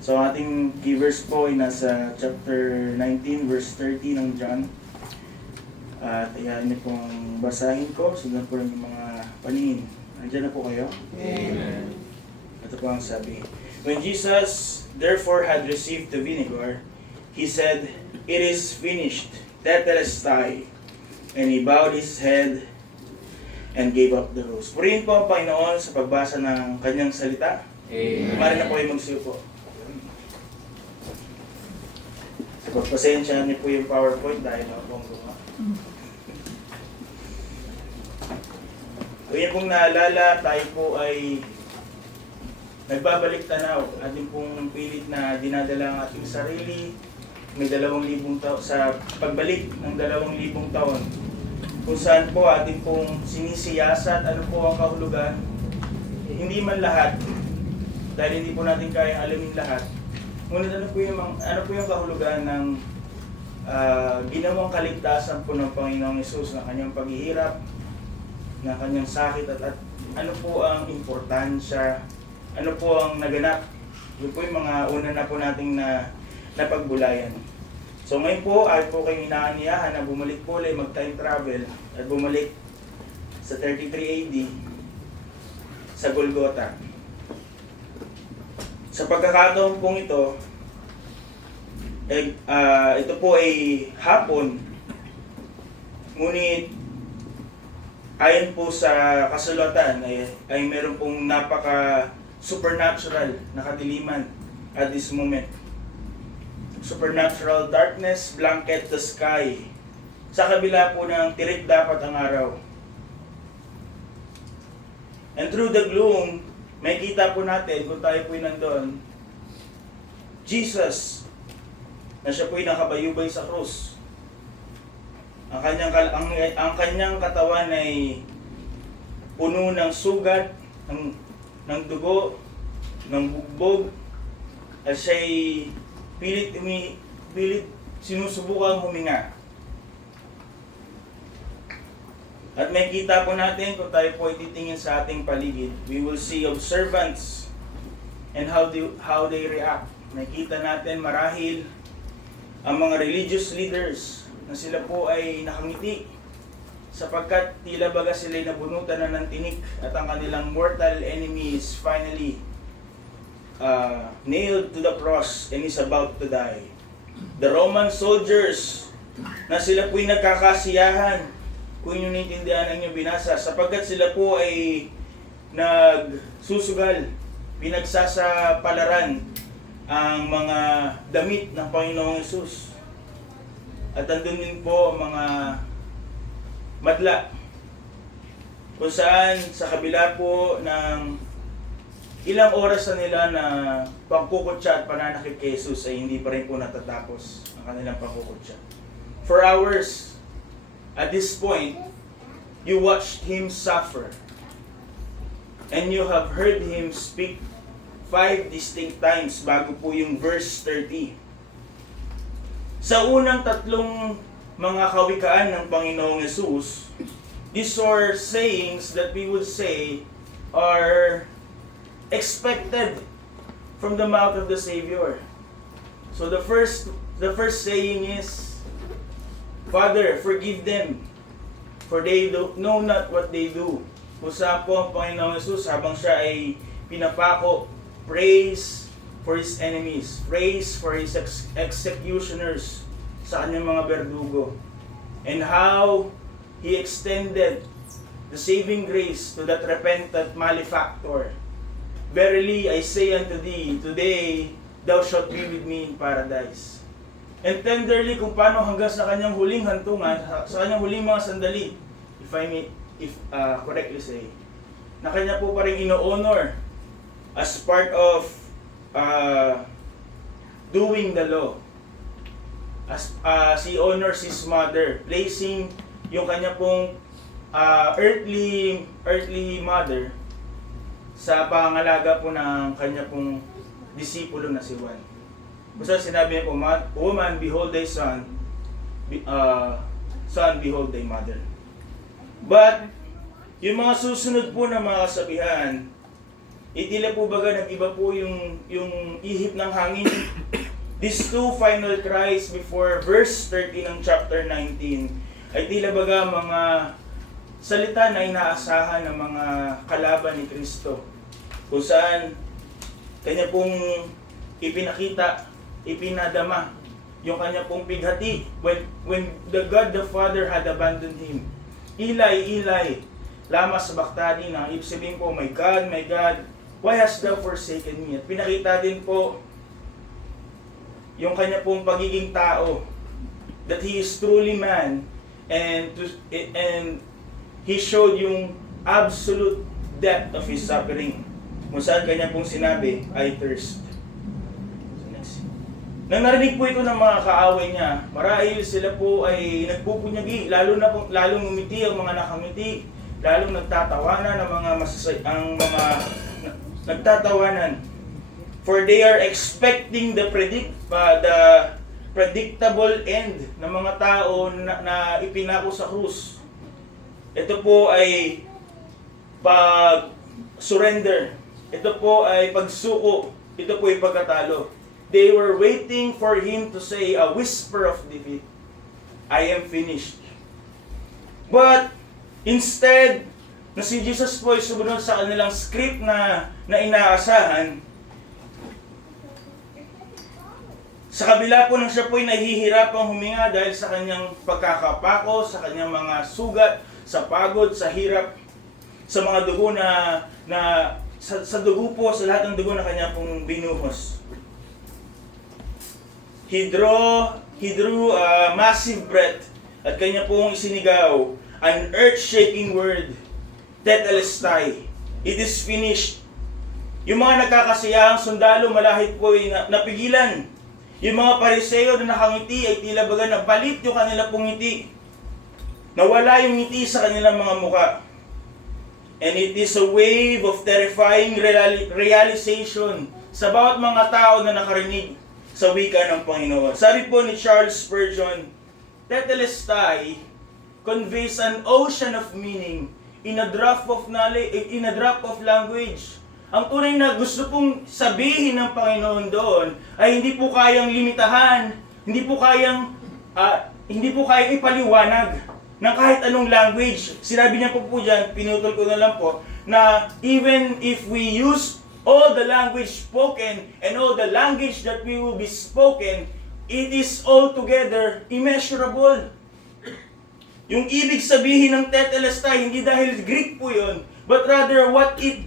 So ating key verse po ay nasa chapter 19 verse 30 ng John. At ayahin niyo pong basahin ko, sundan po rin yung mga paningin. Nandiyan na po kayo? Amen. Ito po ang sabi. When Jesus therefore had received the vinegar, he said, "It is finished, tetelestai." And he bowed his head and gave up the ghost. Purihin po ang Panginoon sa pagbasa ng kanyang salita. Amen. Mari na po kayo magsiyo po. So, pagpasensyahan niyo po yung PowerPoint dahil ako pong gumawa. Kung yun pong naalala, tayo po ay nagbabalik tanaw. Ating pong pilit na dinadala ang ating sarili. May 2,000 taon sa pagbalik ng 2,000 taon. Kung saan po ating pong sinisiyasat, ano po ang kahulugan. Hindi man lahat, dahil hindi po natin kayang alamin lahat. Ngunit ano po yung kahulugan ng ginawang kaligtasan po ng Panginoong Hesus na kanyang paghihirap, na kanyang sakit at ano po ang importansya, ano po ang naganap. Yun po yung mga una na po nating napagbulayan. So ngayon po ay po kayong inaaniyahan na bumalik po ulit, mag-time travel at bumalik sa 33 AD sa Golgotha. Sa pagkakataon pong ito, ito po ay hapon, ngunit ayon po sa kasulatan ay meron pong napaka supernatural na kadiliman at this moment. Supernatural darkness blanket the sky. Sa kabila po ng tirik dapat ang araw. And through the gloom, may kita po natin kung tayo po'y nandun, Jesus, na siya po'y nakabayubay sa krus. Ang kanyang katawan ay puno ng sugat, ng dugo, ng bugbog, at siya'y pilit sinusubukang huminga. At may kita po natin kung tayo po ay titingin sa ating paligid, we will see observants and how they react. May kita natin marahil ang mga religious leaders na sila po ay nakangiti sapagkat tila baga sila'y nabunutan na ng tinik at ang kanilang mortal enemy is finally nailed to the cross and is about to die. The Roman soldiers na sila po'y nagkakasiyahan, kung yun naintindihan ang inyong binasa, sapagkat sila po ay nagsusugal, pinagsasapalaran ang mga damit ng Panginoong Hesus. At andun din po ang mga madla, kung saan sa kabila po ng ilang oras na nila na pagkukutsa at pananakit kay Jesus ay hindi pa rin po natatapos ang kanilang pagkukutsa. For hours, at this point, you watched Him suffer. And you have heard Him speak 5 distinct times bago po yung verse 30. Sa unang 3 mga kawikaan ng Panginoong Hesus, these are sayings that we would say are expected from the mouth of the Savior. So the first saying is, Father, forgive them, for they know not what they do. Kung saan po ang Panginoong Hesus habang siya ay pinapako, praise for His enemies, praise for His executioners sa kanyang mga berdugo, and how He extended the saving grace to that repentant malefactor. Verily I say unto thee, today thou shalt be with me in paradise. And tenderly kung paano hanggang sa kanyang huling hantungan, sa kanyang huling mga sandali, if I may correctly say, na kanya po pa rin ino-honor as part of doing the law. As he honors his mother, placing yung kanya pong earthly mother sa pangalaga po ng kanya pong disipulo na si Juan. Basta sinabi niya po, woman, behold thy son, son, behold thy mother. But, yung mga susunod po na mga kasabihan, Itila po baga nag-iba po yung ihip ng hangin. These two final cries before verse 30 ng chapter 19 ay tila baga mga salita na inaasahan ng mga kalaban ni Kristo. Kung saan kanya pong ipinakita, ipinadama yung kanya pong pighati when the God the Father had abandoned Him. Eli, Eli, lama sabachthani, na ibig sabihin po, my God, why hast thou forsaken me? At pinakita din po yung kanya pong pagiging tao, that He is truly man, and He showed yung absolute depth of His suffering. Kung saan kanya pong sinabi, I thirst. Nang narinig po ito ng mga kaaway niya, marahil sila po ay nagpupunyagi, lalong ngumiti ang mga nakangiti, lalong nagtatawanan ang mga nagtatawanan. For they are expecting the predictable end ng mga tao na ipinako sa krus. Ito po ay pag-surrender. Ito po ay pagsuko. Ito po ay pagkatalo. They were waiting for Him to say a whisper of defeat. I am finished. But instead, na si Jesus po ay sumunod sa kanilang script na inaasahan, sa kabila po nang siya po ay nahihirapang huminga dahil sa kanyang pagkakapako, sa kanyang mga sugat, sa pagod, sa hirap, sa mga dugo sa dugo po, sa lahat ng dugo na kanya pong binuhos. He drew a massive breath at kanya pong isinigaw an earth-shaking word, Tetelestai. It is finished. Yung mga nagkakasiyahang sundalo malahit po ay napigilan. Yung mga pariseo na nakangiti ay tila baga nabalit yung kanila pong ngiti. Nawala yung ngiti sa kanilang mga muka. And it is a wave of terrifying realization sa bawat mga tao na nakarinig sa wika ng Panginoon. Sabi po ni Charles Spurgeon, Tetelestai conveys an ocean of meaning in a drop of knowledge, in a drop of language. Ang tunay na gusto pong sabihin ng Panginoon doon ay hindi po kayang limitahan, hindi po kayang ipaliwanag ng kahit anong language. Sinabi niya po dyan, pinutol ko na lang po, na even if we use all the language spoken and all the language that we will be spoken, it is altogether immeasurable. Yung ibig sabihin ng Tetelestai, hindi dahil Greek po yun, but rather what it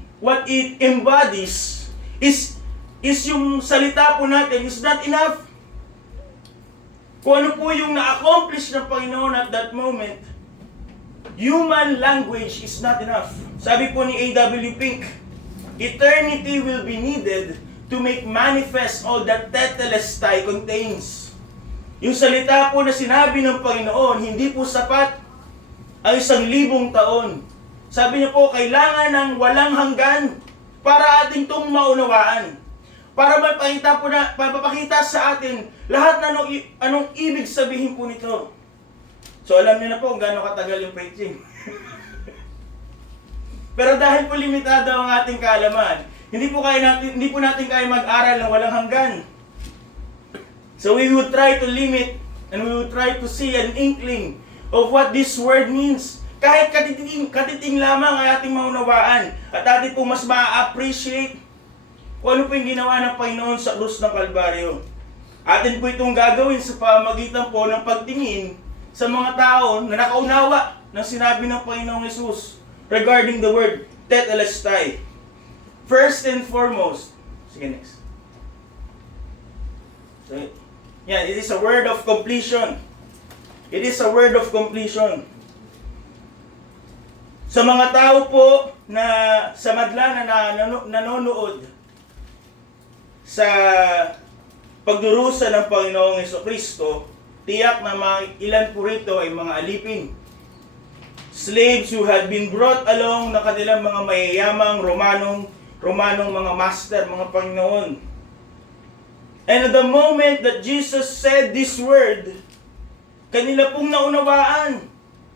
embodies is yung salita po natin is not enough. Kung ano po yung na-accomplish ng Panginoon at that moment, human language is not enough. Sabi po ni A.W. Pink, eternity will be needed to make manifest all that Tetelestai contains. Yung salita po na sinabi ng Panginoon, hindi po sapat ang 1,000 taon. Sabi niya po, kailangan ng walang hanggan para ating itong maunawaan. Para mapapakita sa atin lahat na anong ibig sabihin po nito. So alam niyo na po kung gaano katagal yung preaching. Pero dahil po limitado ang ating kaalaman, hindi po natin kaya mag-aral ng walang hanggan. So we would try to limit and we would try to see an inkling of what this word means. Kahit katiting lamang ay ating maunawaan at ating po mas ma-appreciate kung ano po yung ginawa ng Panginoon sa krus ng Kalbaryo. Atin po itong gagawin sa pamagitan po ng pagtingin sa mga tao na nakaunawa ng sinabi ng Panginoong Hesus regarding the word Tetelestai. First and foremost, sige next. So, yan, it is a word of completion. It is a word of completion. Sa mga tao po na sa madla na nanonood sa pagdurusa ng Panginoong Jesucristo, tiyak na ilan po rito ay mga alipin. Slaves who had been brought along ng kanilang mga mayayamang Romanong mga master, mga Panginoon. And at the moment that Jesus said this word, kanila pong naunawaan.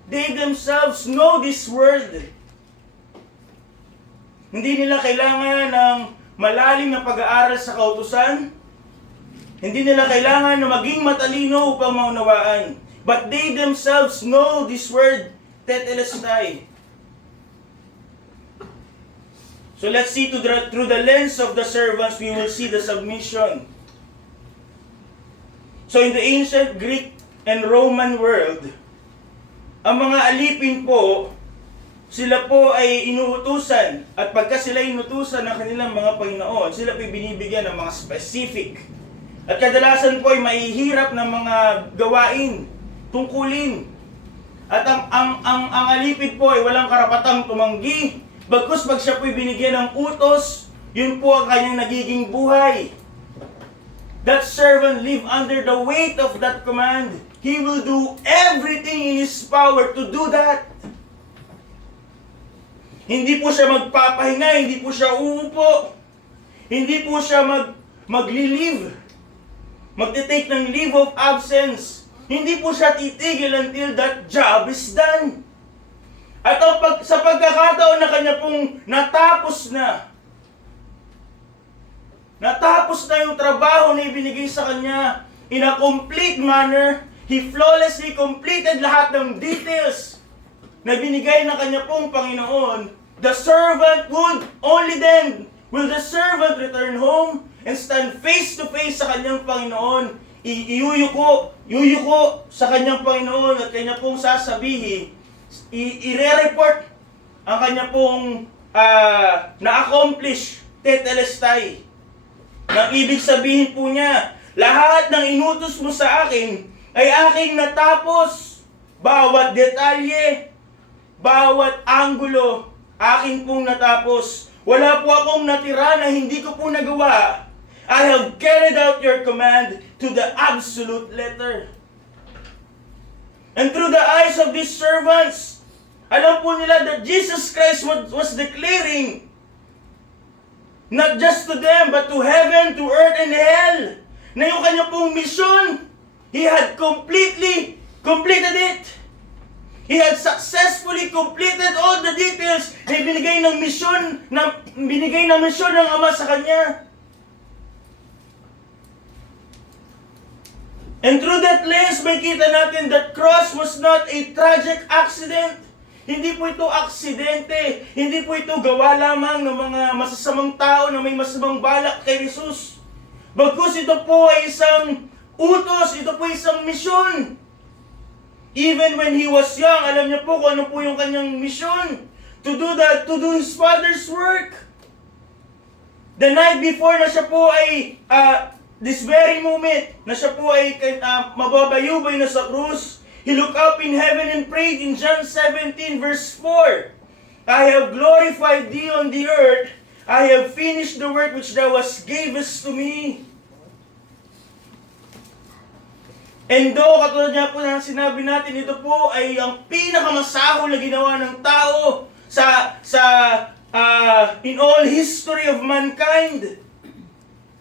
They themselves know this word. Hindi nila kailangan ng malalim na pag-aaral sa kautusan. Hindi nila kailangan na maging matalino upang maunawaan. But they themselves know this word, tetelestai. So let's see through the lens of the servants, we will see the submission. So in the ancient Greek and Roman world, ang mga alipin po, sila po ay inuutusan. At pagka sila inutusan ng kanilang mga Panginoon, sila po binibigyan ng mga specific. At kadalasan po ay mahihirap ng mga gawain, tungkulin. At ang alipin po ay walang karapatang tumanggi. Bagkus pag siya po'y binigyan ng utos, yun po ang kanyang nagiging buhay. That servant live under the weight of that command. He will do everything in his power to do that. Hindi po siya magpapahinga, hindi po siya uupo. Hindi po siya magli-leave. Magte-take ng leave of absence. Hindi po siya titigil until that job is done. At sa pagkakataon na kanya pong natapos na yung trabaho na ibinigay sa kanya in a complete manner, he flawlessly completed lahat ng details na binigay ng kanya pong Panginoon. The servant will the servant return home and stand face to face sa kanyang Panginoon. Iyuyuko sa kanyang Panginoon at kanya pong sasabihin, i-report ang kanya pong na-accomplish, tetelestai. Nang ibig sabihin po niya, lahat ng inutos mo sa akin ay aking natapos. Bawat detalye, bawat anggulo, aking pong natapos. Wala po akong natira na hindi ko po nagawa. I have carried out your command to the absolute letter. And through the eyes of these servants, alam po nila that Jesus Christ was declaring, not just to them, but to heaven, to earth, and hell, na yung kanya pong mission, He had completed it. He had successfully completed all the details na binigay ng mission ng Ama sa kanya. And through that lens, makita natin that cross was not a tragic accident. Hindi po ito aksidente. Hindi po ito gawa lamang ng mga masasamang tao na may masamang balak kay Jesus. Bagkus ito po ay isang utos, ito po ay isang misyon. Even when he was young, alam niyo po kung ano po yung kanyang misyon. To do his Father's work. The night before na siya po ay this very moment na siya po ay mababayubay na sa krus, he looked up in heaven and prayed in John 17 verse 4, I have glorified thee on the earth, I have finished the work which thou hast gavest to me. And though, katulad niya po na sinabi natin, ito po ay ang pinakamasahol na ginawa ng tao in all history of mankind.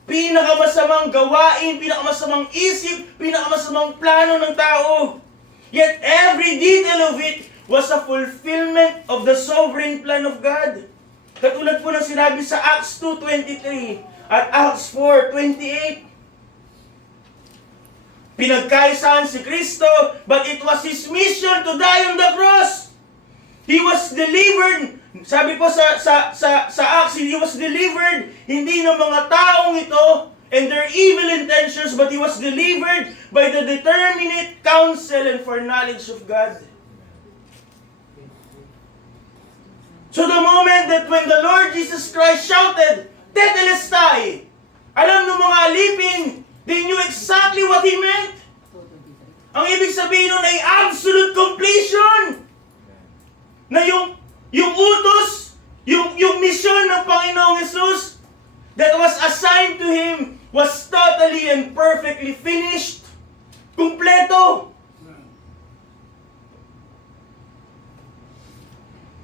Pinakamasamang gawain, pinakamasamang isip, pinakamasamang plano ng tao. Yet every detail of it was a fulfillment of the sovereign plan of God. Katulad po ng sinabi sa Acts 2:23 at Acts 4:28. Pinagkaisahan si Kristo, but it was His mission to die on the cross. He was delivered. Sabi po sa Acts, He was delivered hindi ng mga taong ito and their evil intentions, but He was delivered by the determinate counsel and foreknowledge of God. So the moment that when the Lord Jesus Christ shouted, Tetelestai, alam ng mga alipin, they knew exactly what He meant. Ang ibig sabihin nun ay absolute completion. Na yung utos, yung mission ng Panginoong Jesus that was assigned to Him was totally and perfectly finished. Kumpleto.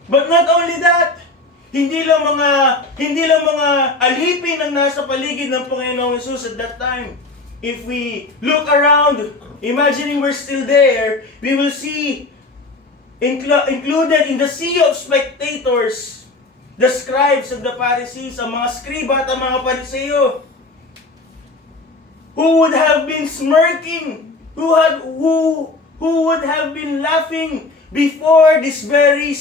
But not only that, hindi lang mga alipin ang nasa paligid ng Panginoong Jesus at that time. If we look around, imagining we're still there, we will see included in the sea of spectators, the scribes and the Pharisees, ang mga skriba at ang mga Pariseo, who would have been smirking, who would have been laughing before this very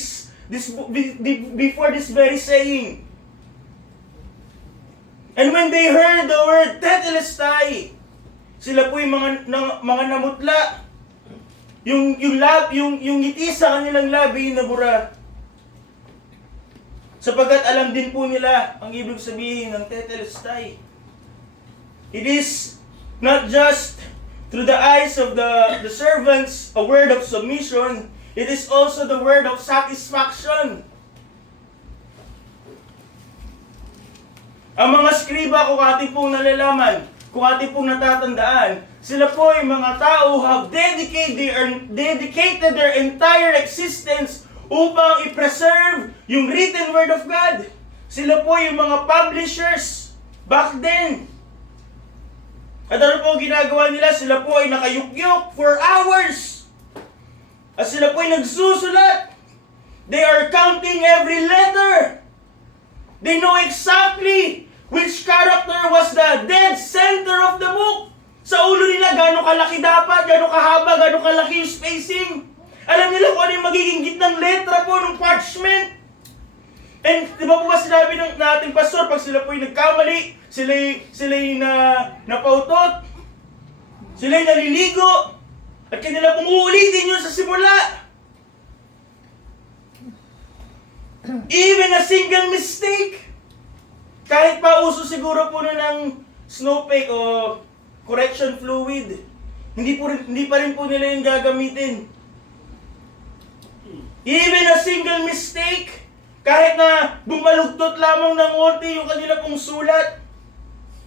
saying. And when they heard the word tetelestai, sila po yung mga namutla. Yung ngiti sa kanilang labi nabura. Sapagkat alam din po nila ang ibig sabihin ng tetelestai. It is not just through the eyes of the servants a word of submission, it is also the word of satisfaction. Ang mga skriba, kung ating pong nalalaman, kung ating pong natatandaan, sila po ay mga tao who have dedicated their entire existence upang i-preserve yung written word of God. Sila po yung mga publishers back then. At ano po ginagawa nila? Sila po ay nakayukyuk for hours. At sila po ay nagsusulat. They are counting every letter. They know exactly which character was the dead center of the book. Sa ulo nila, gano'ng kalaki dapat, gano'ng kahaba, gano'ng kalaki yung spacing. Alam nila kung ano yung magiging gitnang letra po ng parchment. And di ba po ba sinabi ng ating pastor, pag sila po yung nagkamali, sila yung napautot, sila yung naliligo, at kanila pong uulitin yun sa simula. Even a single mistake, kahit pa uso siguro po ng snowflake o correction fluid, hindi pa rin po nila yung gagamitin. Even a single mistake, kahit na bumalugtot lamang ng onti yung kanila pong sulat,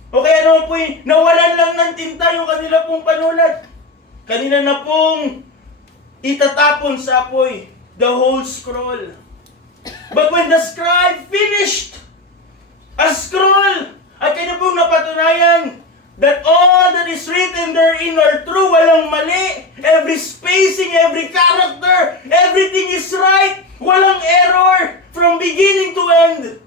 o kaya naman po nawalan lang ng tinta yung kanila pong panulat, kanila na pong itatapon sa apoy the whole scroll. But when the scribe finished a scroll, at kanya pong napatunayan that all that is written therein are true, walang mali, every spacing, every character, everything is right, walang error from beginning to end.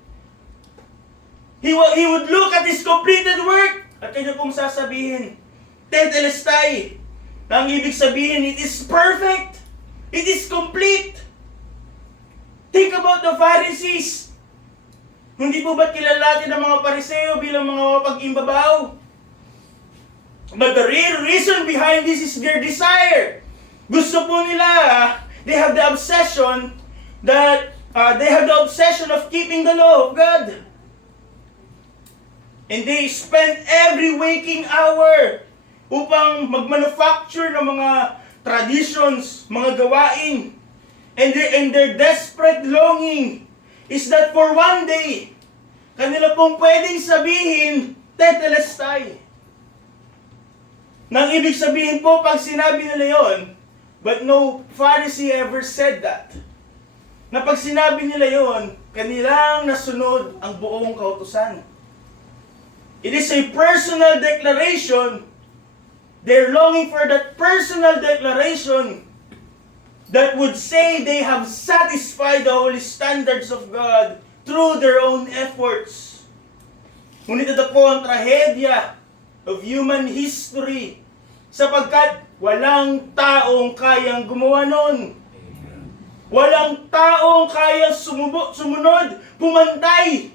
He would look at his completed work, at kanya pong sasabihin, tetelestai, na ang ibig sabihin, it is perfect, it is complete. Think about the Pharisees. Hindi po ba't kilala natin ang mga Pariseo bilang mga mapag-imbabaw? But the real reason behind this is their desire. Gusto po nila, they have the obsession of keeping the law of God. And they spend every waking hour upang magmanufacture ng mga traditions, mga gawain. And their desperate longing is that for one day, kanila pong pwedeng sabihin, tetelestai. Nang ibig sabihin po, pag sinabi nila yon, but no Pharisee ever said that. Na pag sinabi nila yon, kanilang nasunod ang buong kautusan. It is a personal declaration. They're longing for that personal declaration that would say they have satisfied the holy standards of God through their own efforts. Ngunit ito po ang trahedya of human history, sapagkat walang taong kayang gumawa nun. Walang taong kayang sumunod, pumantay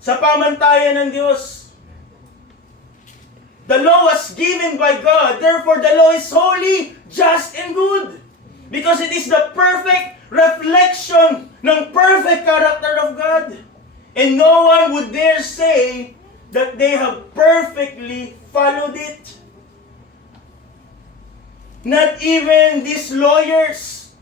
sa pamantayan ng Diyos. The law was given by God, therefore the law is holy, just, and good. Because it is the perfect reflection ng perfect character of God. And no one would dare say that they have perfectly followed it. Not even these lawyers,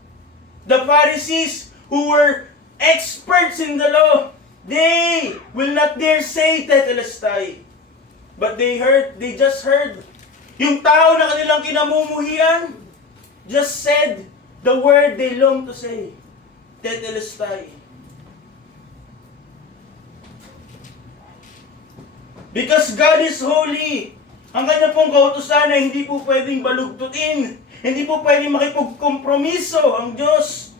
the Pharisees, who were experts in the law, they will not dare say tetelestai. But they just heard. Yung tao na kanilang kinamumuhian just said the word they long to say. Tetelestai. Because God is holy. Ang kanya pong kautusan ay hindi po pwedeng balugtutin. Hindi po pwedeng makipagkompromiso ang Diyos.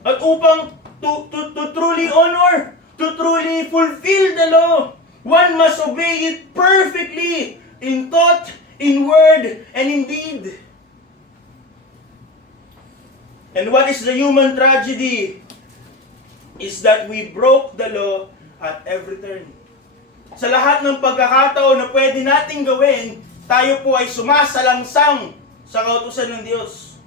At upang to truly honor, to truly fulfill the law, one must obey it perfectly in thought, in word, and in deed. And what is the human tragedy? Is that we broke the law at every turn. Sa lahat ng pagkakataon na pwede nating gawin, tayo po ay sumasalangsang sa kautusan ng Diyos.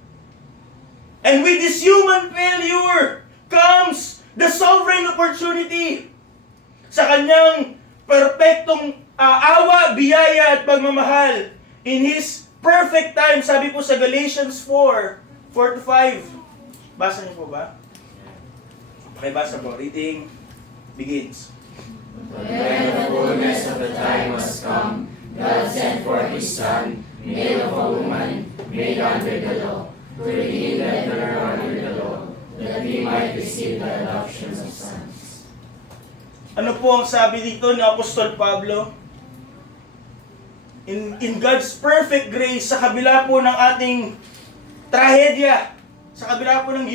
And with this human failure comes the sovereign opportunity sa kanyang perpektong awa, biyaya at pagmamahal. In His perfect time, sabi po sa Galatians 4:4-5. Basa niyo po ba? Pakibasa po. Reading begins. When the fullness of the time was come, God sent forth His Son, made of a woman, made under the law, to redeem them that are under the law, that we might receive the adoption of sons. Ano po ang sabi dito ni Apostol Pablo? In God's perfect grace, sa kabila po ng ating trahedya, sa kabila po ng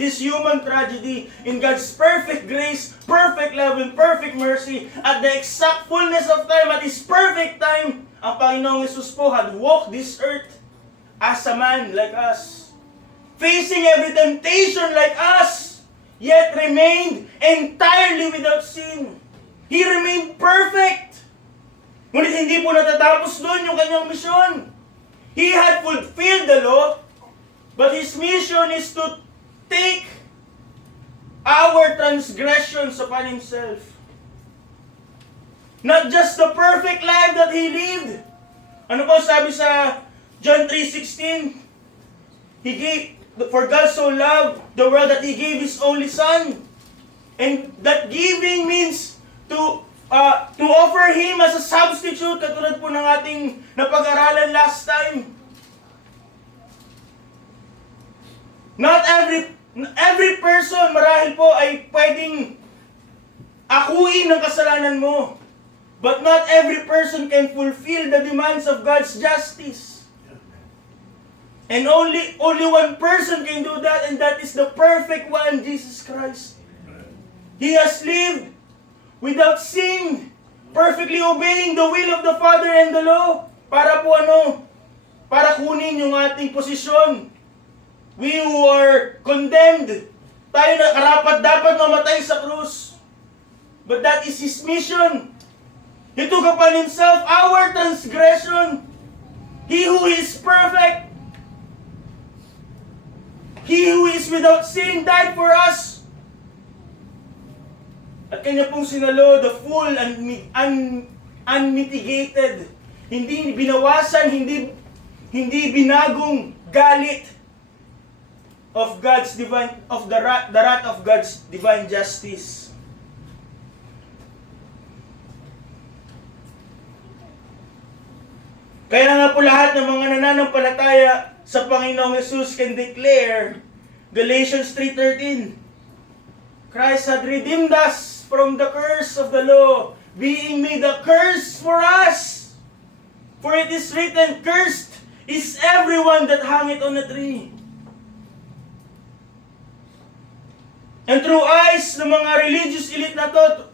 this human tragedy, in God's perfect grace, perfect love, and perfect mercy, at the exact fullness of time, at His perfect time, ang Panginoong Hesus po had walked this earth as a man like us, facing every temptation like us, yet remained entirely without sin. He remained perfect. Ngunit hindi po natatapos doon yung kanyang misyon. He had fulfilled the law, but His mission is to take our transgressions upon Himself. Not just the perfect life that He lived. Ano po sabi sa John 3:16? For God so loved the world that He gave His only Son. And that giving means to offer Him as a substitute, katulad po ng ating napag-aralan last time. Not every person marahil po ay pwedeng akuin ng kasalanan mo. But not every person can fulfill the demands of God's justice. And only one person can do that, and that is the perfect one, Jesus Christ. He has lived without sin, perfectly obeying the will of the Father and the law. Para po Para kunin yung ating posisyon. We who are condemned, tayo na karapat dapat mamatay sa krus. But that is His mission. He took upon Himself our transgression. He who is perfect, He who is without sin died for us. At Kanya pong sinalo the full and unmitigated, hindi binawasan, hindi binagong galit of the wrath of God's divine justice. Kaya nga po lahat ng mga nananampalataya sa Panginoong Hesus can declare Galatians 3:13. Christ had redeemed us from the curse of the law, being made a curse for us. For it is written, cursed is everyone that hangeth on a tree. And through eyes ng mga religious elite na to,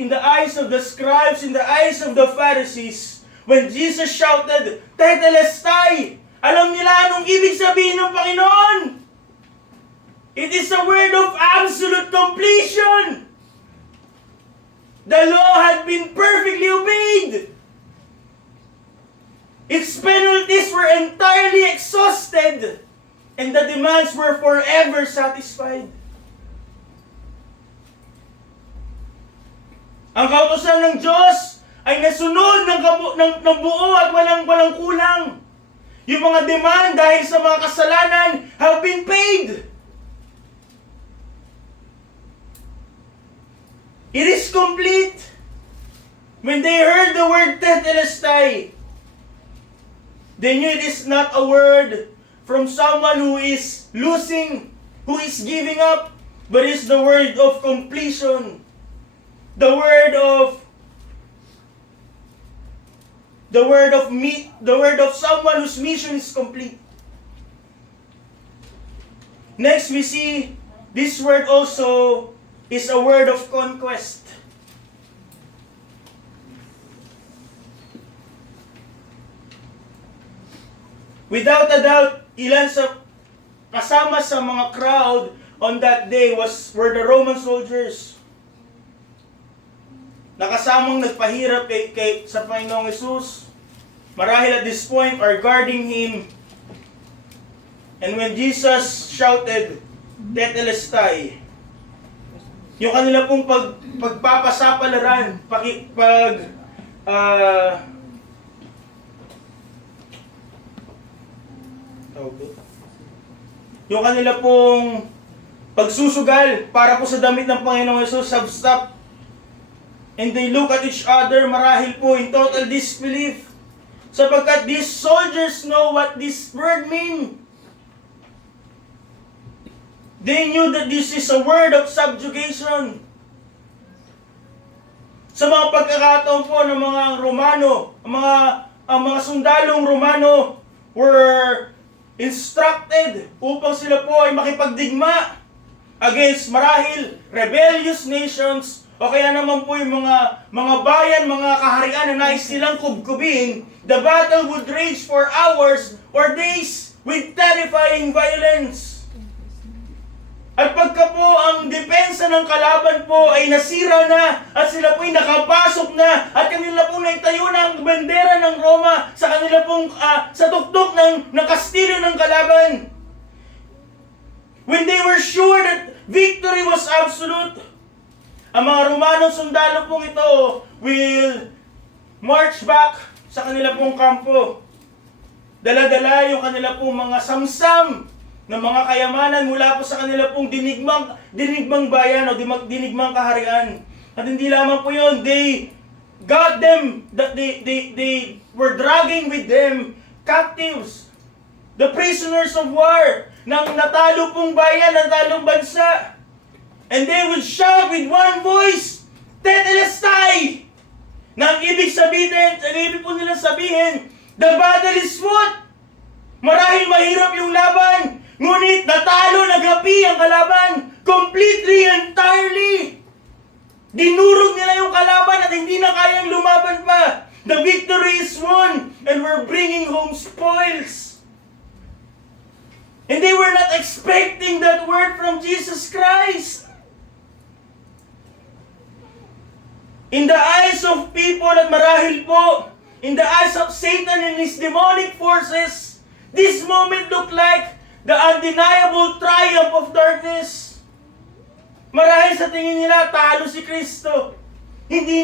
in the eyes of the scribes, in the eyes of the Pharisees, when Jesus shouted, Tetelestai, alam nila anong ibig sabihin ng Panginoon? It is a word of absolute completion. The law had been perfectly obeyed. Its penalties were entirely exhausted, and the demands were forever satisfied. Ang kautusan ng Diyos ay nasunod ng buo at walang kulang. Yung mga demand dahil sa mga kasalanan have been paid. It is complete. When they heard the word Tetelestai, they knew it is not a word from someone who is losing, who is giving up, but it's the word of completion. The word of someone whose mission is complete. Next, we see this word also is a word of conquest. Without a doubt, ilan sa kasama sa mga crowd on that day were the Roman soldiers. Nakasamang nagpahirap sa Panginoong Jesus. Marahil at this point are guarding Him. And when Jesus shouted, Tetelestai, yung kanila pong pagpapasapalaran, yung kanila pong pagsusugal para po sa damit ng Panginoong Yesus have stopped. And they look at each other marahil po in total disbelief. Sapagkat these soldiers know what this word mean. They knew that this is a word of subjugation. Sa mga pagkakataon po ng mga Romano, ang mga sundalong Romano were instructed upang sila po ay makipagdigma against marahil rebellious nations o kaya naman po yung mga bayan, mga kaharian na nais silang kubkubin. The battle would rage for hours or days with terrifying violence. At pagka po ang depensa ng kalaban po ay nasira na at sila po ay nakapasok na at kanila po naitayo na ang bandera ng Roma sa kanila pong sa tuktok ng kastilyo ng kalaban. When they were sure that victory was absolute, ang mga Romanong sundalo pong ito will march back sa kanila pong kampo. Dala-dala yung kanila pong mga samsam ng mga kayamanan mula po sa kanila pong dinigmang bayan o dinigmang kaharian. At hindi lamang po yun, they got them, that they were dragging with them captives, the prisoners of war, ng natalo pong bayan, natalong bansa. And they would shout with one voice, Tetelestai! Na ang ibig po nilang sabihin, the battle is fought. Marahil mahirap yung laban, ngunit natalo, nagapi ang kalaban, completely, entirely. Dinurog nila yung kalaban at hindi na kayang lumaban pa. The victory is won and we're bringing home spoils. And they were not expecting that word from Jesus Christ. In the eyes of people at marahil po, in the eyes of Satan and his demonic forces, this moment looked like the undeniable triumph of darkness. Marahil sa tingin nila, talo si Kristo. Hindi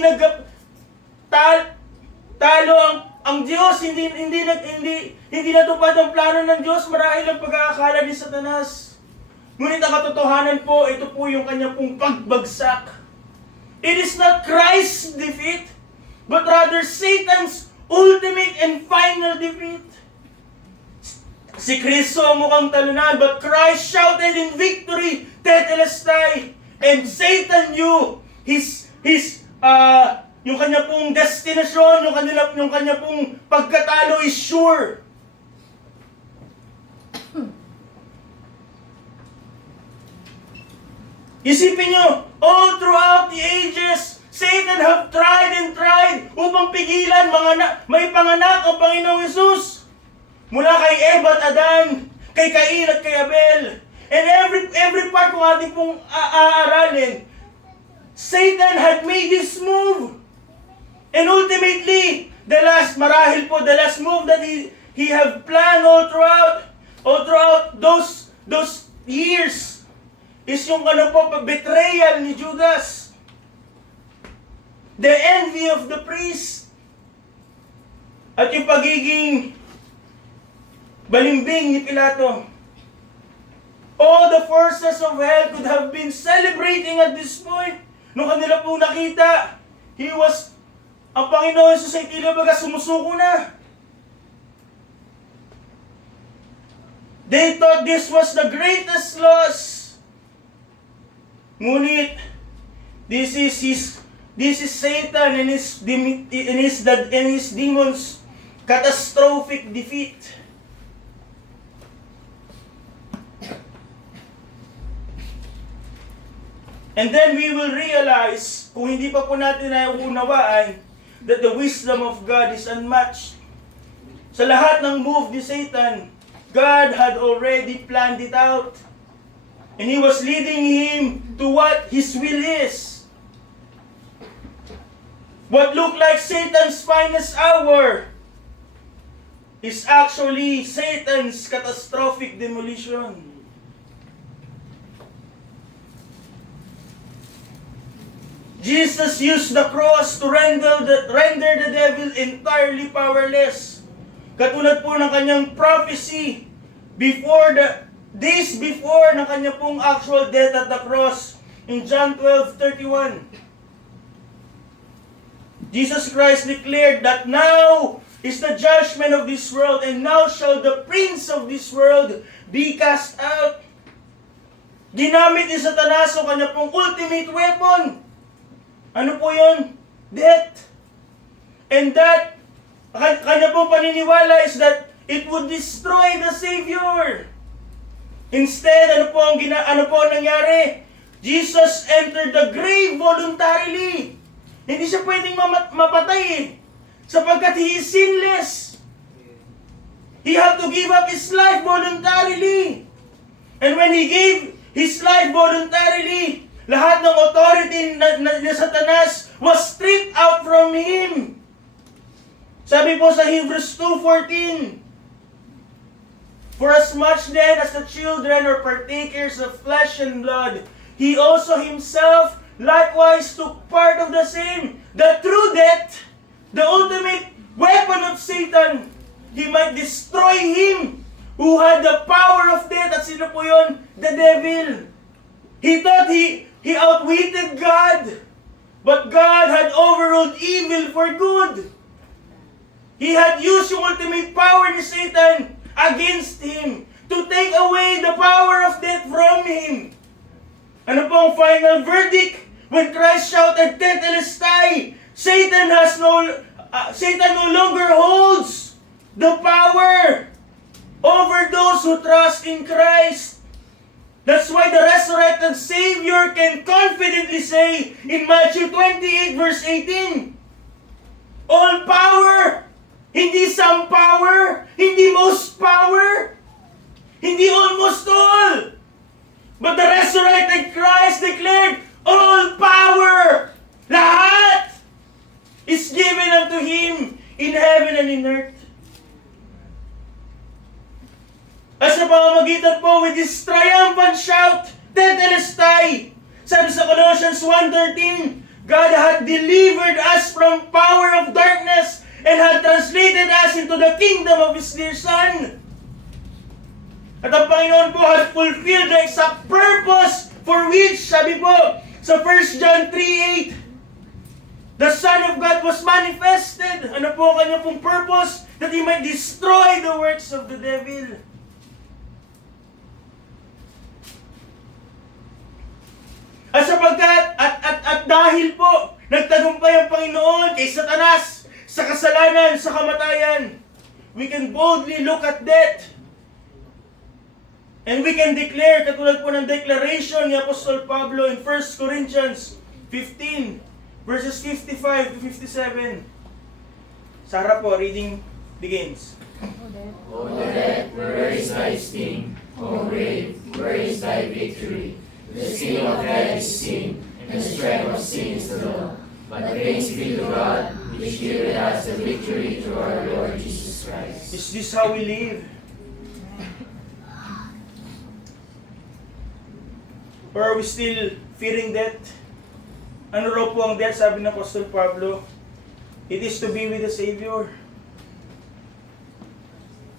talo ang Diyos, hindi natupad ang plano ng Diyos, marahil ang pag-aakala ni Satanas. Ngunit ang katotohanan po, ito po yung kanya pong pagbagsak. It is not Christ's defeat, but rather Satan's ultimate and final defeat. Si Kristo ang mukhang talunan, but Christ shouted in victory, Tetelestai, and Satan knew yung kanya pong destinasyon, yung kanya pong pagkatalo is sure. Isipin nyo, all throughout the ages, Satan have tried and tried upang pigilan may panganak ang Panginoong Yesus. Mula kay Eva at Adan, kay Cain at kay Abel. And every part kung ating pong aaralin, Satan had made this move. And ultimately, the last move that he have planned all throughout those years is yung betrayal ni Judas. The envy of the priest. At yung pagiging balimbing ni Pilato. All the forces of hell could have been celebrating at this point. Nung kanila pong nakita, ang Panginoon Jesus ay tila baga sumusuko na. They thought this was the greatest loss. Ngunit, this is Satan and his demons' catastrophic defeat. And then we will realize, kung hindi pa po natin nauunawaan, that the wisdom of God is unmatched. Sa lahat ng move ni Satan, God had already planned it out. And He was leading him to what His will is. What looked like Satan's finest hour is actually Satan's catastrophic demolition. Jesus used the cross to render the devil entirely powerless. Katulad po ng kanyang prophecy days before ng kanyang pong actual death at the cross in John 12:31. Jesus Christ declared that now is the judgment of this world, and now shall the prince of this world be cast out. Ginamit ni Satanas ang kanya pong ultimate weapon. Ano po yun? Death. And that, kanya pong paniniwala is that it would destroy the Savior. Instead, ano po ang nangyari? Jesus entered the grave voluntarily. Hindi siya pwedeng mapatay eh. Sapagkat He is sinless. He had to give up His life voluntarily. And when He gave His life voluntarily, lahat ng authority ni Satanas was stripped out from Him. Sabi po sa Hebrews 2:14, for as much then as the children are partakers of flesh and blood, He also Himself likewise took part of the same, that through death, the ultimate weapon of Satan, He might destroy him who had the power of death. At sino po yun? The devil. He thought he outwitted God, but God had overruled evil for good. He had used yung ultimate power ni Satan against him to take away the power of death from him. Ano po ang final verdict? When Christ shouted, Tetelestai, Satan no longer holds the power over those who trust in Christ. That's why the resurrected Savior can confidently say in Matthew 28 verse 18, all power, hindi some power, hindi most power, hindi almost all, but the resurrected Christ declared, all power, lahat, is given unto Him in heaven and in earth. As sa pamamagitan po with this triumphant shout, Tetelestai, sabi sa Colossians 1:13, God had delivered us from power of darkness and had translated us into the kingdom of His dear Son. At ang Panginoon po had fulfilled the exact purpose for which, sabi po, sa 1 John 3:8, the Son of God was manifested. Ano po ang kanyang pong purpose? That He might destroy the works of the devil. At sapagkat, at dahil po, nagtagumpay ang Panginoon kay Satanas sa kasalanan, sa kamatayan, we can boldly look at death. And we can declare, katulad po ng declaration ni Apostol Pablo in 1 Corinthians 15, verses 55 to 57. Sarah po, reading begins. O death, where is thy sting? O grave, where is thy victory? The sting of death is sin, and the strength of sin is the law. But thanks be to God, which giveth us the victory through our Lord Jesus Christ. Is this how we live? Or are we still fearing death? Ano raw po ang death? Sabi ng Apostol Pablo, it is to be with the Savior.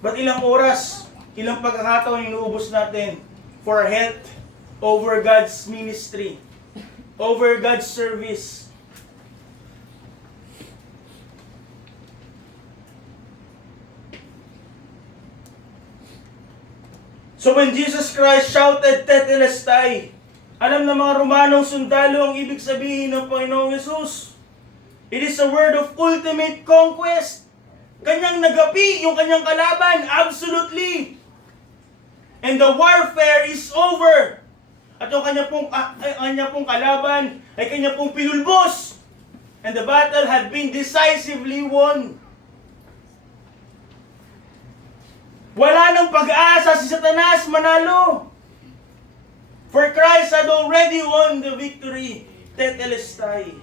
But ilang oras, ilang pagkakataon yung inuubos natin for our health, over God's ministry, over God's service. So when Jesus Christ shouted, Tetelestai, alam ng mga Romanong sundalo ang ibig sabihin ng Panginoong Yesus. It is a word of ultimate conquest. Kanyang nagapi yung kanyang kalaban, absolutely. And the warfare is over. At yung kanya pong kalaban ay kanya pong pinulbos. And the battle had been decisively won. Wala nang pag-asa si Satanas manalo. For Christ had already won the victory. Tetelestai.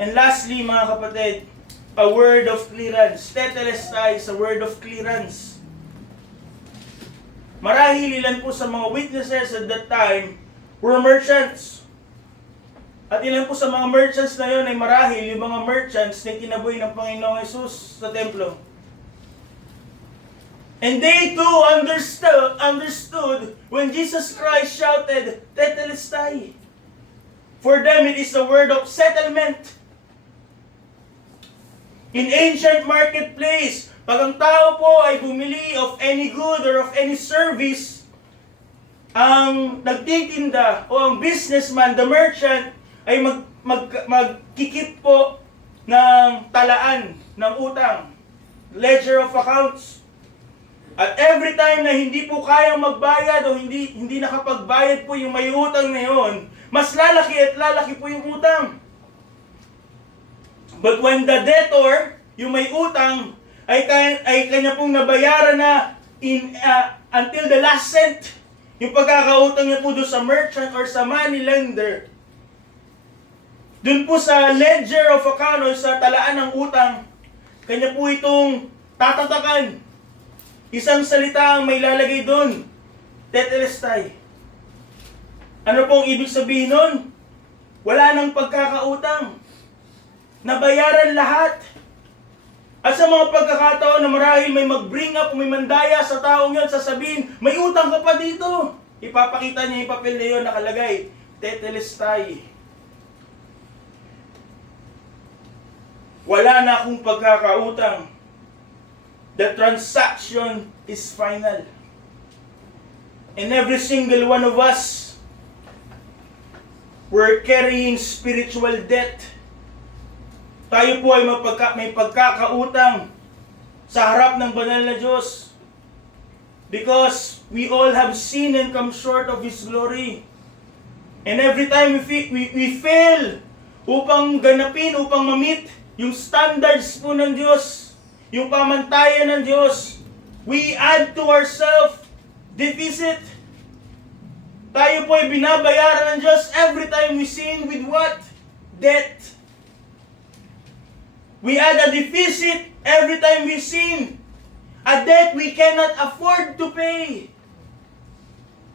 And lastly, mga kapatid, a word of clearance. Tetelestai is a word of clearance. Marahil ilan po sa mga witnesses at that time were merchants. At ilan po sa mga merchants na yun ay marahil yung mga merchants na kinabuhi ng Panginoong Hesus sa templo. And they too understood when Jesus Christ shouted, Tetelestai. For them, it is a word of settlement. In ancient marketplace, pag ang tao po ay bumili of any good or of any service, ang nagtitinda o ang businessman, the merchant, ay magkikip po ng talaan ng utang, ledger of accounts. At every time na hindi po kayang magbayad o hindi nakapagbayad po yung may utang na yun, mas lalaki at lalaki po yung utang. But when the debtor, yung may utang, ay kanya pong nabayaran na until the last cent, yung pagkakautang niya po doon sa merchant or sa money lender, doon po sa ledger of account o sa talaan ng utang, kanya po itong tatatakan. Isang salita ang may lalagay doon, Tetelestai. Ano pong ibig sabihin nun? Wala nang pagkakautang. Nabayaran lahat. At sa mga pagkakataon na marahil may mag-bring up o may mandaya sa taong yun, sasabihin, may utang ka pa dito. Ipapakita niya yung papel na yun nakalagay, Tetelestai. Wala na akong pagkakautang. The transaction is final. And every single one of us, we're carrying spiritual debt. Tayo po ay may pagkakautang sa harap ng banal na Diyos. Because we all have sinned and come short of His glory. And every time we fail upang ganapin, upang mamit yung standards po ng Diyos, yung pamantayan ng Diyos, we add to ourselves deficit. Tayo po ay binabayaran ng Diyos every time we sin with what? Debt. We add a deficit every time we sin. A debt we cannot afford to pay.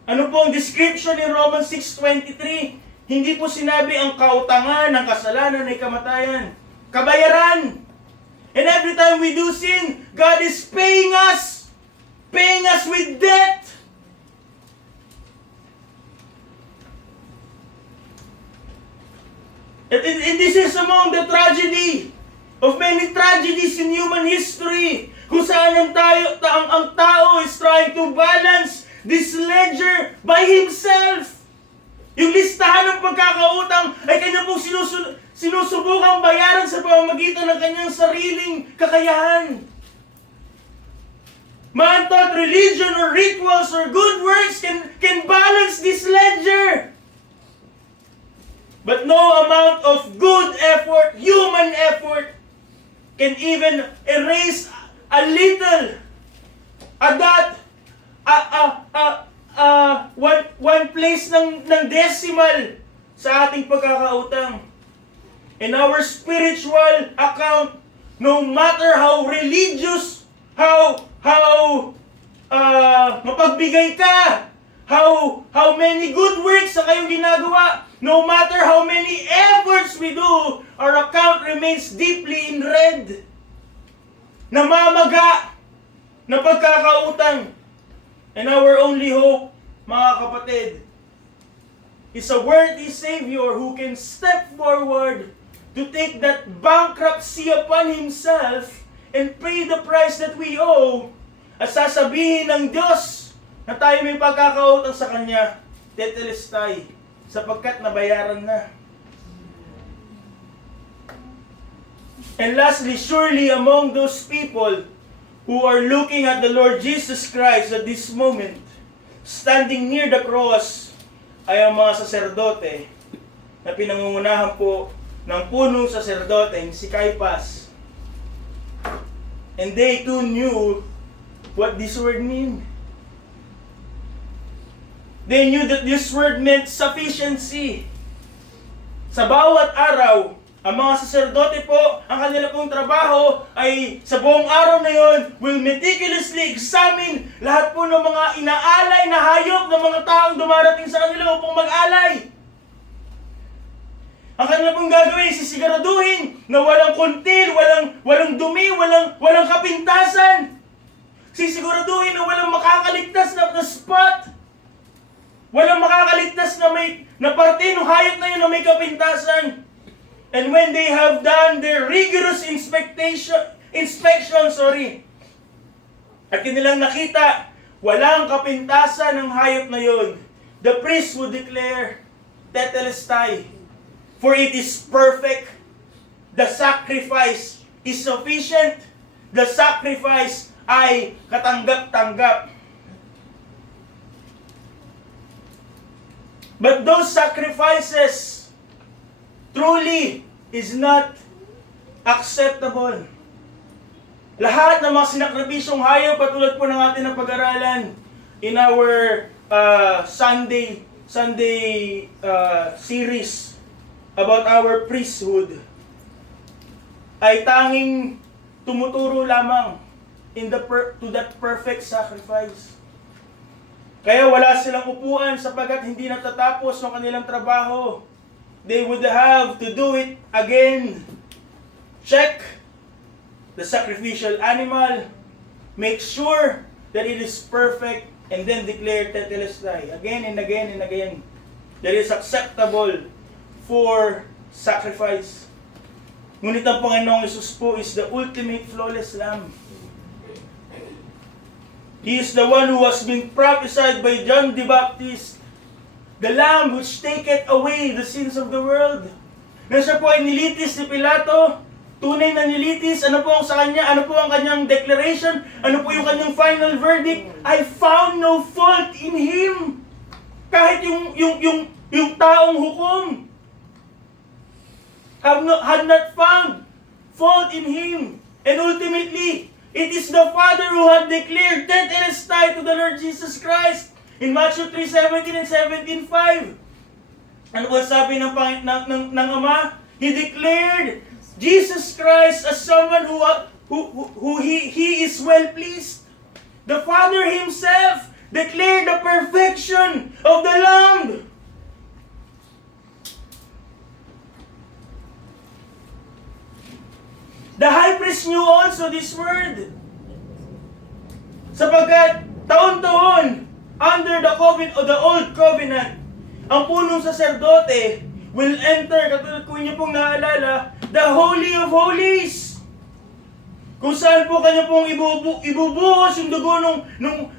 Ano po ang description ni Romans 6:23? Hindi po sinabi ang kautangan ng kasalanan ay kamatayan. Kabayaran. And every time we do sin, God is paying us with debt. And this is among the tragedy of many tragedies in human history, kung saan ang tao is trying to balance this ledger by himself. Yung listahan ng pagkakautang ay kanya pong sinusubukang bayaran sa pamamagitan ng kanyang sariling kakayahan. Man thought religion or rituals or good works can balance this ledger. But no amount of good effort, human effort, can even erase a little, a dot, one place ng decimal sa ating pagkakautang. In our spiritual account, no matter how religious, how mapagbigay ka, how many good works na kayong ginagawa, no matter how many efforts we do, our account remains deeply in red. Namamaga na pagkakautang. And our only hope, mga kapatid, is a worthy Savior who can step forward to take that bankruptcy upon Himself and pay the price that we owe. At sasabihin ng Diyos na tayo may pagkakautang sa Kanya, Tetelestai, sapagkat nabayaran na. And lastly, surely among those people who are looking at the Lord Jesus Christ at this moment, standing near the cross ay ang mga saserdote na pinangungunahan po ng punong saserdote, si Caiaphas. And they too knew what this word mean. They knew that this word meant sufficiency. Sa bawat araw, ang mga saserdote po, ang kanila pong trabaho ay sa buong araw na yon will meticulously examine lahat po ng mga inaalay na hayop ng mga taong dumarating sa kanila upang mag-alay. Ang kanila pong gagawin, sisiguraduhin na walang kuntil, walang dumi, walang kapintasan. Sisiguraduhin na walang makakaligtas na spot. Walang makakaligtas na parte ng hayop na yun na may kapintasan. And when they have done their rigorous inspection, at kanilang nakita, walang kapintasan ng hayop na yun, the priest would declare, Tetelestai, for it is perfect, the sacrifice is sufficient, the sacrifice ay katanggap-tanggap. But those sacrifices truly is not acceptable. Lahat ng mga sinakripisyong hayop, patulad po ng ating pag-aralan in our Sunday series about our priesthood, ay tanging tumuturo lamang to that perfect sacrifice. Kaya wala silang upuan sapagkat hindi natatapos ang kanilang trabaho. They would have to do it again. Check the sacrificial animal. Make sure that it is perfect and then declare Tetelestai again and again and again. That is acceptable for sacrifice. Ngunit ang Panginoong Hesus po is the ultimate flawless lamb. He is the one who has been prophesied by John the Baptist, the Lamb which taketh away the sins of the world. Na siya po ay nilitis ni Pilato, tunay na nilitis. Ano po ang sa kanya? Ano po ang kanyang declaration? Ano po yung kanyang final verdict? I found no fault in Him. Kahit yung taong hukom had not found fault in Him. And ultimately, it is the Father who had declared Tetelestai to the Lord Jesus Christ in Matthew 3:17 and 17:5. Ano ba sabi ng Ama? He declared Jesus Christ as someone who he is well pleased. The Father Himself declared the perfection of the Lamb. The high priest knew also this word. Sapagkat taon-taon, under the covenant o the old covenant, ang punong saserdote will enter, katulad ko inyo pong naalala, the Holy of Holies. Kung saan po kanya pong ibubuhos yung dugo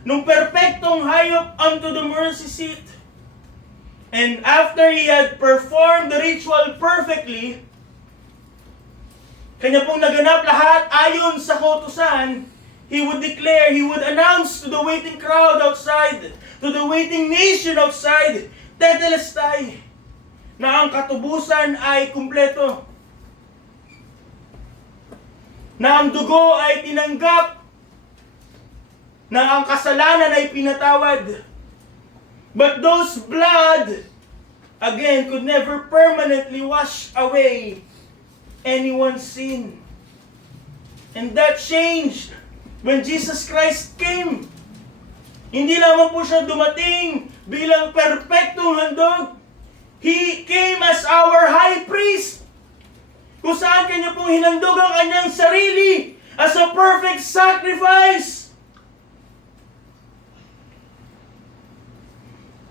nung perpektong hayop unto the mercy seat. And after he had performed the ritual perfectly, kanya pong naganap lahat ayon sa kautusan, he would declare, he would announce to the waiting crowd outside, to the waiting nation outside, Tetelestai, na ang katubusan ay kumpleto. Na ang dugo ay tinanggap, na ang kasalanan ay pinatawad. But those blood, again, could never permanently wash away anyone's sin. And that changed when Jesus Christ came. Hindi lamang po siya dumating bilang perpektong handog. He came as our high priest, kung saan kanya pong hinandog ang kanyang sarili as a perfect sacrifice.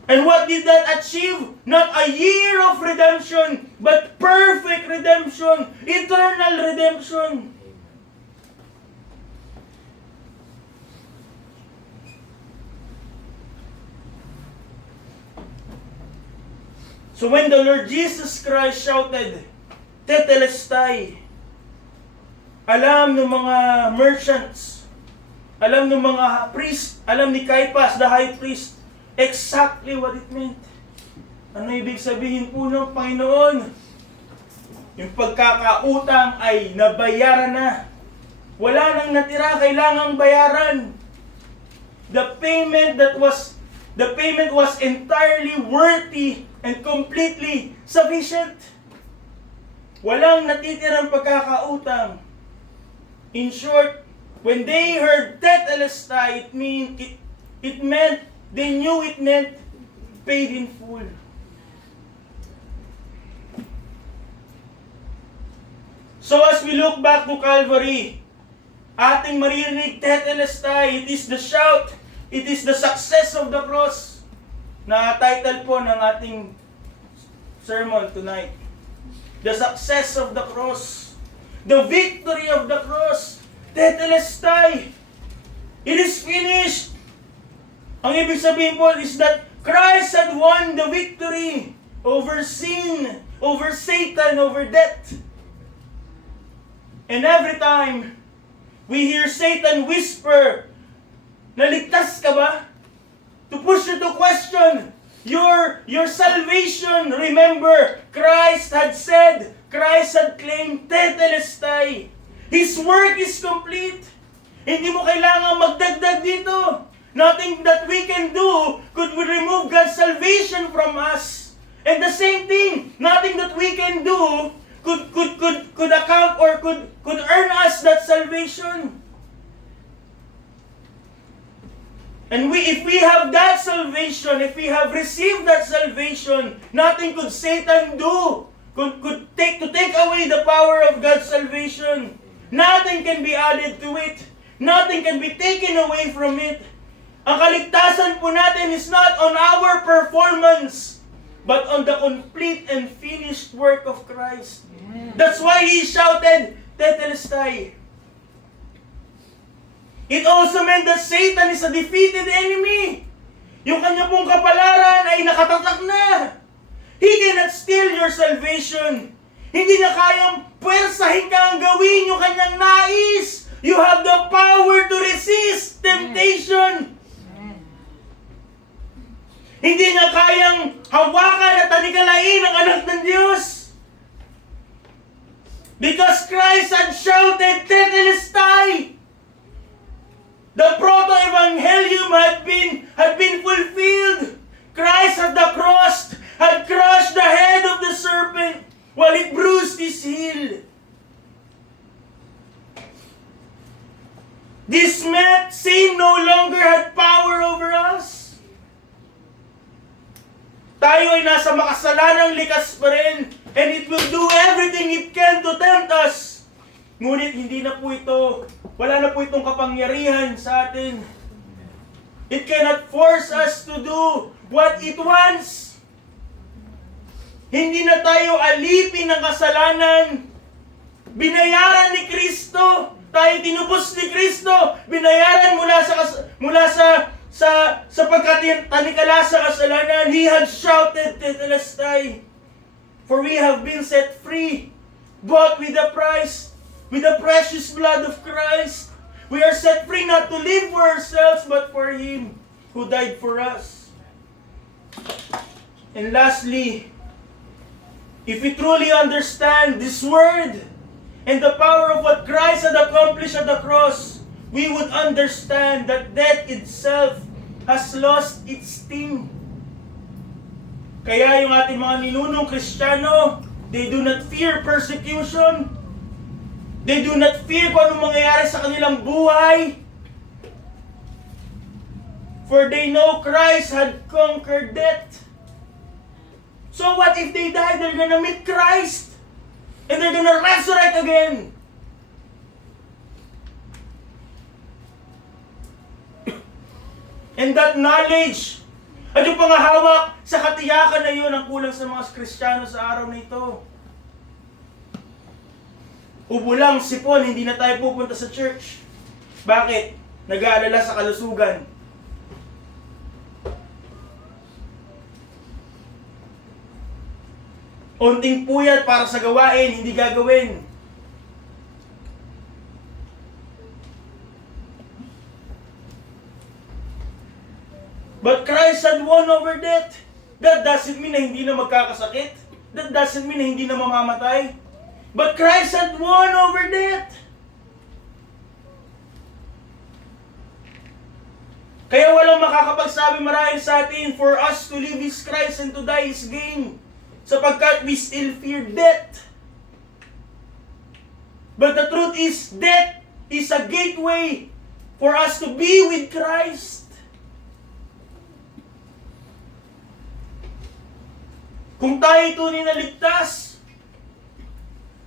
And what did that achieve? Not a year of redemption, but perfect redemption, eternal redemption. So when the Lord Jesus Christ shouted, Tetelestai, alam ng mga merchants, alam ng mga priest, alam ni Caiaphas, the high priest, exactly what it meant. Ano ibig sabihin po ng Panginoon? Yung pagkakautang ay nabayaran na. Wala nang natira, kailangang bayaran. The payment was entirely worthy and completely sufficient. Walang natitirang pagkakautang. In short, when they heard tetelestai, they knew it meant paid in full. So as we look back to Calvary, ating maririnig tetelestai, it is the shout, it is the success of the cross, na title po ng ating sermon tonight. The success of the cross, the victory of the cross, tetelestai. It is finished. Ang ibig sabihin po is that Christ had won the victory over sin, over Satan, over death. And every time we hear Satan whisper, naligtas ka ba? To push you to question your salvation. Remember, Christ had said, Christ had claimed, tetelestai. His work is complete. Hindi mo kailangan magdagdag dito. Nothing that we can do could remove God's salvation from us. And the same thing, nothing that we can do could account or could earn us that salvation. And if we have that salvation, if we have received that salvation, nothing could Satan do could take away the power of God's salvation. Nothing can be added to it. Nothing can be taken away from it. Ang kaligtasan po natin is not on our performance, but on the complete and finished work of Christ. That's why He shouted, tetelestai. It also meant that Satan is a defeated enemy. Yung kanya pong kapalaran ay nakatatak na. He cannot steal your salvation. Hindi na kayang puwersahin ka ang gawin yung kanyang nais. You have the power to resist temptation. Hindi na kayang hawakan at tanikalain ang anak ng Diyos. Because Christ had shouted, tetelestai. The proto-evangelium had been fulfilled. Christ at the cross had crushed the head of the serpent while it bruised his heel. This meant sin no longer had power over us. Tayo ay nasa makasalanang likas pa rin, and it will do everything it can to tempt us. Ngunit hindi na po ito, wala na po itong kapangyarihan sa atin. It cannot force us to do what it wants. Hindi na tayo alipin ng kasalanan. Binayaran ni Kristo. Tayo tinubos ni Kristo. Binayaran mula sa pagkatanikala sa kasalanan. He had shouted, tetelestai. For we have been set free, bought with a price, with the precious blood of Christ. We are set free not to live for ourselves, but for Him who died for us. And lastly, if we truly understand this word and the power of what Christ had accomplished at the cross, we would understand that death itself has lost its sting. Kaya yung ating mga ninunong Kristiyano, they do not fear persecution. They do not fear kung anong mangyayari sa kanilang buhay. For they know Christ had conquered death. So what if they die? They're gonna meet Christ. And they're gonna resurrect again. And that knowledge, at yung pangahawak sa katiyakan na yun ang kulang sa mga Kristiyano sa araw na ito. Ubulang sipon, hindi na tayo pupunta sa church. Bakit? Nag-aalala sa kalusugan. Unting puyat para sa gawain, hindi gagawin. But Christ had won over death. That doesn't mean na hindi na magkakasakit. That doesn't mean na hindi na mamamatay. But Christ had won over death. Kaya walang makakapagsabi marahil sa atin, for us to live is Christ and to die is gain. Sapagkat we still fear death. But the truth is, death is a gateway for us to be with Christ. Kung tayo tunay na ligtas,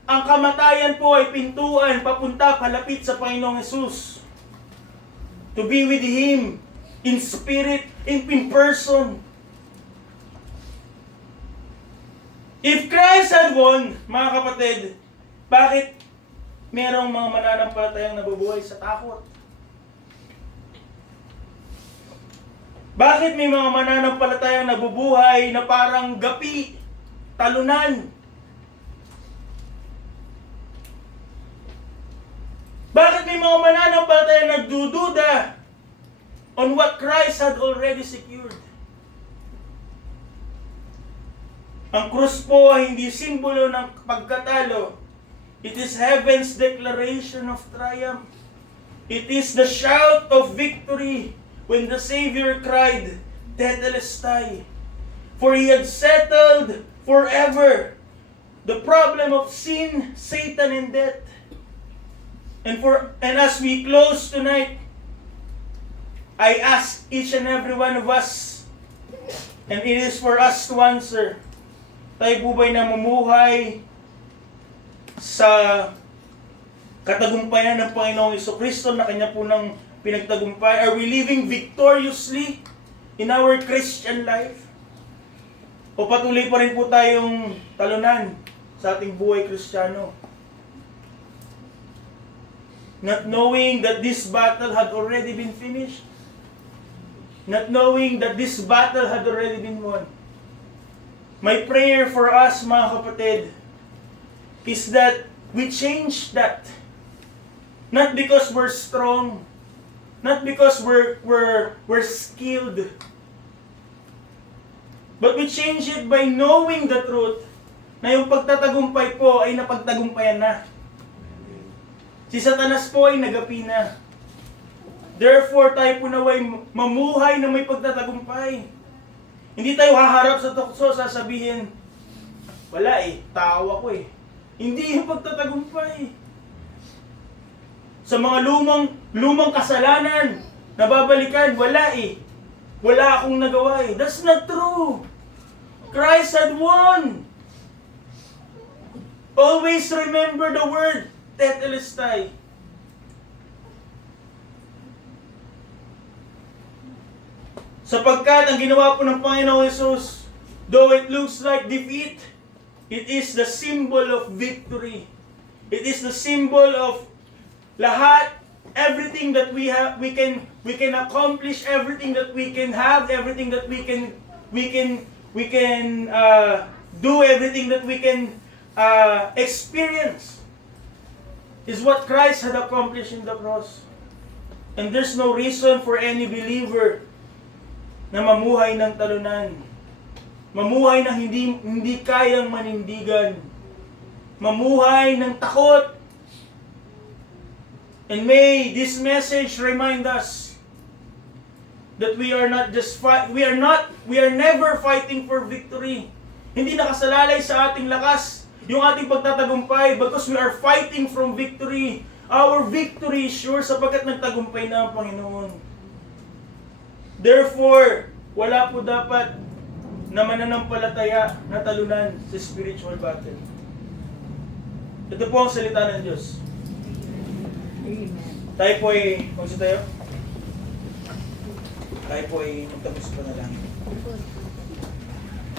ang kamatayan po ay pintuan papunta palapit sa Panginoong Hesus. To be with Him in spirit, in person. If Christ had won, mga kapatid, bakit merong mga mananampalatayang nabubuhay sa takot? Bakit may mga mananampalatayang nabubuhay na parang gapi, talunan? Bakit may mga mananampalatayang nagdududa on what Christ had already secured? Ang krus po ay hindi simbolo ng pagkatalo. It is heaven's declaration of triumph. It is the shout of victory when the Savior cried, Tetelestai. For He had settled forever the problem of sin, Satan, and death. And as we close tonight, I ask each and every one of us, and it is for us to answer, tayo po ba'y namumuhay sa katagumpayan ng Panginoong Jesucristo na Kanya po nang pinagtagumpay? Are we living victoriously in our Christian life? O patuloy pa rin po tayong talunan sa ating buhay Kristiyano? Not knowing that this battle had already been finished. Not knowing that this battle had already been won. My prayer for us, mga kapatid, is that we change that. Not because we're strong, not because we're skilled, but we change it by knowing the truth na yung pagtatagumpay po ay napagtagumpayan na. Si Satanas po ay nagapi na. Therefore, tayo po naway mamuhay na may pagtatagumpay. Hindi tayo haharap sa tukso, sasabihin, wala tao ako Hindi yung pagtatagumpay. Sa mga lumang kasalanan, nababalikan, wala Wala akong nagawa That's not true. Christ had won. Always remember the word, Tetelestai. Sapagkat ang ginawa po ng Panginoong Hesus, though it looks like defeat, it is the symbol of victory. It is the symbol of lahat, everything that we have, we can accomplish, everything that we can have, everything that we can do, everything that we can experience is what Christ had accomplished in the cross. And there's no reason for any believer na mamuhay ng talunan. Mamuhay na hindi kayang manindigan. Mamuhay ng takot. And may this message remind us that we are never fighting for victory. Hindi nakasalalay sa ating lakas yung ating pagtatagumpay because we are fighting from victory. Our victory is sure sapagkat nagtagumpay na ang Panginoon. Therefore, wala po dapat na mananampalataya na talunan sa spiritual battle. Ito po ang salita ng Diyos. Amen. Tayo po ay, kung tayo? Tayo po ay magtapos pa na lang.